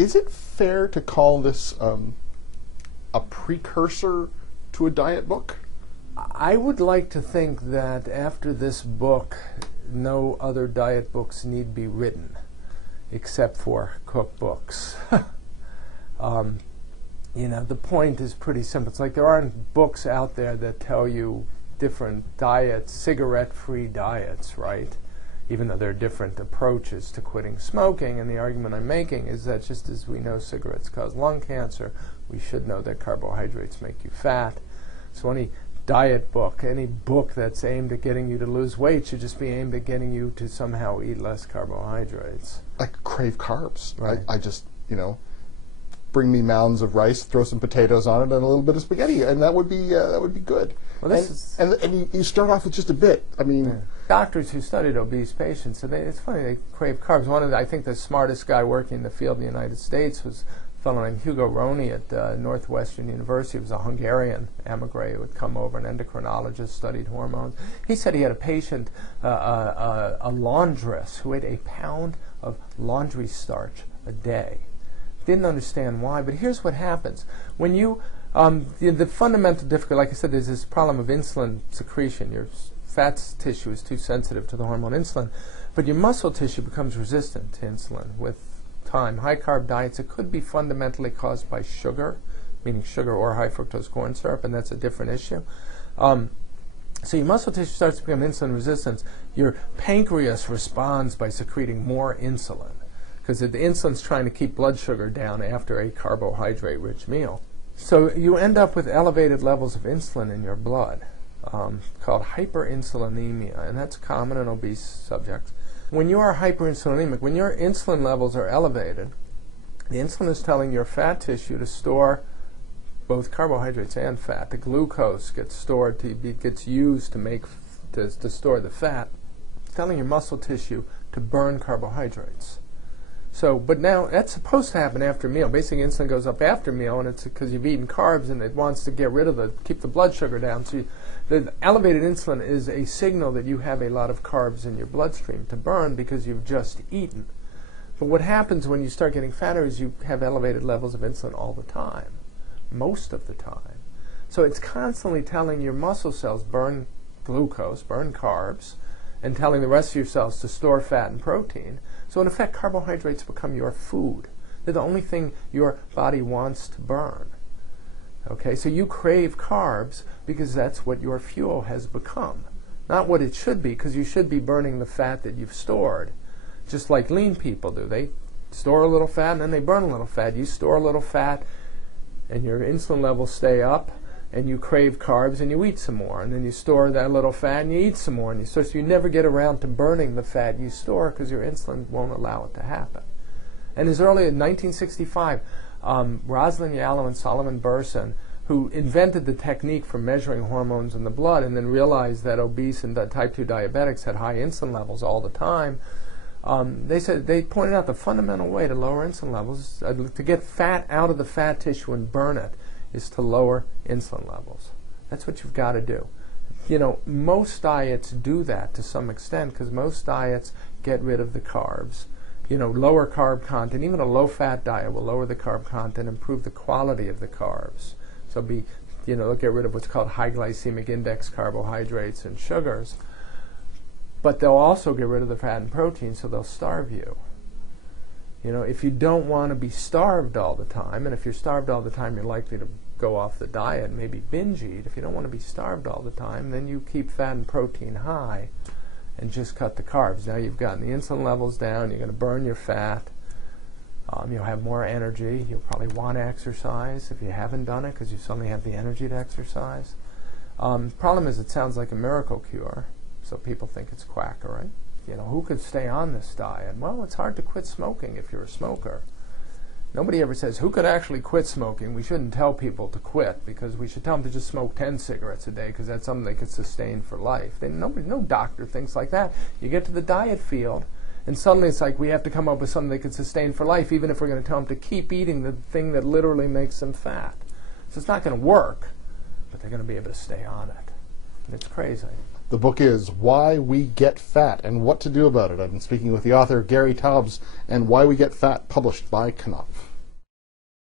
Is it fair to call this a precursor to a diet book? I would like to think that after this book, no other diet books need be written, except for cookbooks. You know, the point is pretty simple. It's like there aren't books out there that tell you different diets, cigarette-free diets, right? Even though there are different approaches to quitting smoking, and the argument I'm making is that just as we know cigarettes cause lung cancer, we should know that carbohydrates make you fat. So any diet book, any book that's aimed at getting you to lose weight should just be aimed at getting you to somehow eat less carbohydrates. Like crave carbs. Right. I just, you know, bring me mounds of rice, throw some potatoes on it, and a little bit of spaghetti, and that would be good. Well, and you start off with just a bit. I mean, yeah. Doctors who studied obese patients, so it's funny, they crave carbs. I think the smartest guy working in the field in the United States was a fellow named Hugo Roney at Northwestern University. He was a Hungarian emigre who had come over, an endocrinologist, studied hormones. He said he had a patient, a laundress, who ate a pound of laundry starch a day. Didn't understand why, but here's what happens. When you, the fundamental difficulty, like I said, is this problem of insulin secretion. Your fat tissue is too sensitive to the hormone insulin, but your muscle tissue becomes resistant to insulin with time. High-carb diets, it could be fundamentally caused by sugar, meaning sugar or high fructose corn syrup, and that's a different issue. So your muscle tissue starts to become insulin resistant. Your pancreas responds by secreting more insulin, because the insulin's trying to keep blood sugar down after a carbohydrate-rich meal. So you end up with elevated levels of insulin in your blood, called hyperinsulinemia, and that's common in obese subjects. When you are hyperinsulinemic, when your insulin levels are elevated, the insulin is telling your fat tissue to store both carbohydrates and fat. The glucose gets stored, gets used to store the fat. It's telling your muscle tissue to burn carbohydrates. So, but now that's supposed to happen after a meal. Basically, insulin goes up after meal, and it's because you've eaten carbs, and it wants to get rid of keep the blood sugar down. So the elevated insulin is a signal that you have a lot of carbs in your bloodstream to burn because you've just eaten. But what happens when you start getting fatter is you have elevated levels of insulin all the time, most of the time. So it's constantly telling your muscle cells burn glucose, burn carbs, and telling the rest of your cells to store fat and protein. So in effect, carbohydrates become your food. They're the only thing your body wants to burn. Okay, so you crave carbs because that's what your fuel has become. Not what it should be, because you should be burning the fat that you've stored. Just like lean people do. They store a little fat and then they burn a little fat. You store a little fat and your insulin levels stay up, and you crave carbs and you eat some more, and then you store that little fat and you eat some more, and so you never get around to burning the fat you store because your insulin won't allow it to happen. And as early as 1965, Rosalind Yalow and Solomon Burson, who invented the technique for measuring hormones in the blood and then realized that obese and type 2 diabetics had high insulin levels all the time, they pointed out the fundamental way to lower insulin levels, to get fat out of the fat tissue and burn it, is to lower insulin levels. That's what you've got to do. You know, most diets do that to some extent, because most diets get rid of the carbs. You know, lower carb content, even a low-fat diet will lower the carb content, improve the quality of the carbs. So they'll get rid of what's called high glycemic index carbohydrates and sugars. But they'll also get rid of the fat and protein, so they'll starve you. You know, if you don't want to be starved all the time, and if you're starved all the time, you're likely to go off the diet and maybe binge eat. If you don't want to be starved all the time, then you keep fat and protein high and just cut the carbs. Now you've gotten the insulin levels down, you're going to burn your fat, you'll have more energy, you'll probably want to exercise if you haven't done it because you suddenly have the energy to exercise. Problem is it sounds like a miracle cure, so people think it's quackery. You know, who could stay on this diet? Well, it's hard to quit smoking if you're a smoker. Nobody ever says, who could actually quit smoking? We shouldn't tell people to quit, because we should tell them to just smoke 10 cigarettes a day, because that's something they could sustain for life. No doctor thinks like that. You get to the diet field, and suddenly it's like we have to come up with something they could sustain for life, even if we're going to tell them to keep eating the thing that literally makes them fat. So it's not going to work, but they're going to be able to stay on it. And it's crazy. The book is Why We Get Fat and What to Do About It. I've been speaking with the author, Gary Taubes, and Why We Get Fat, published by Knopf.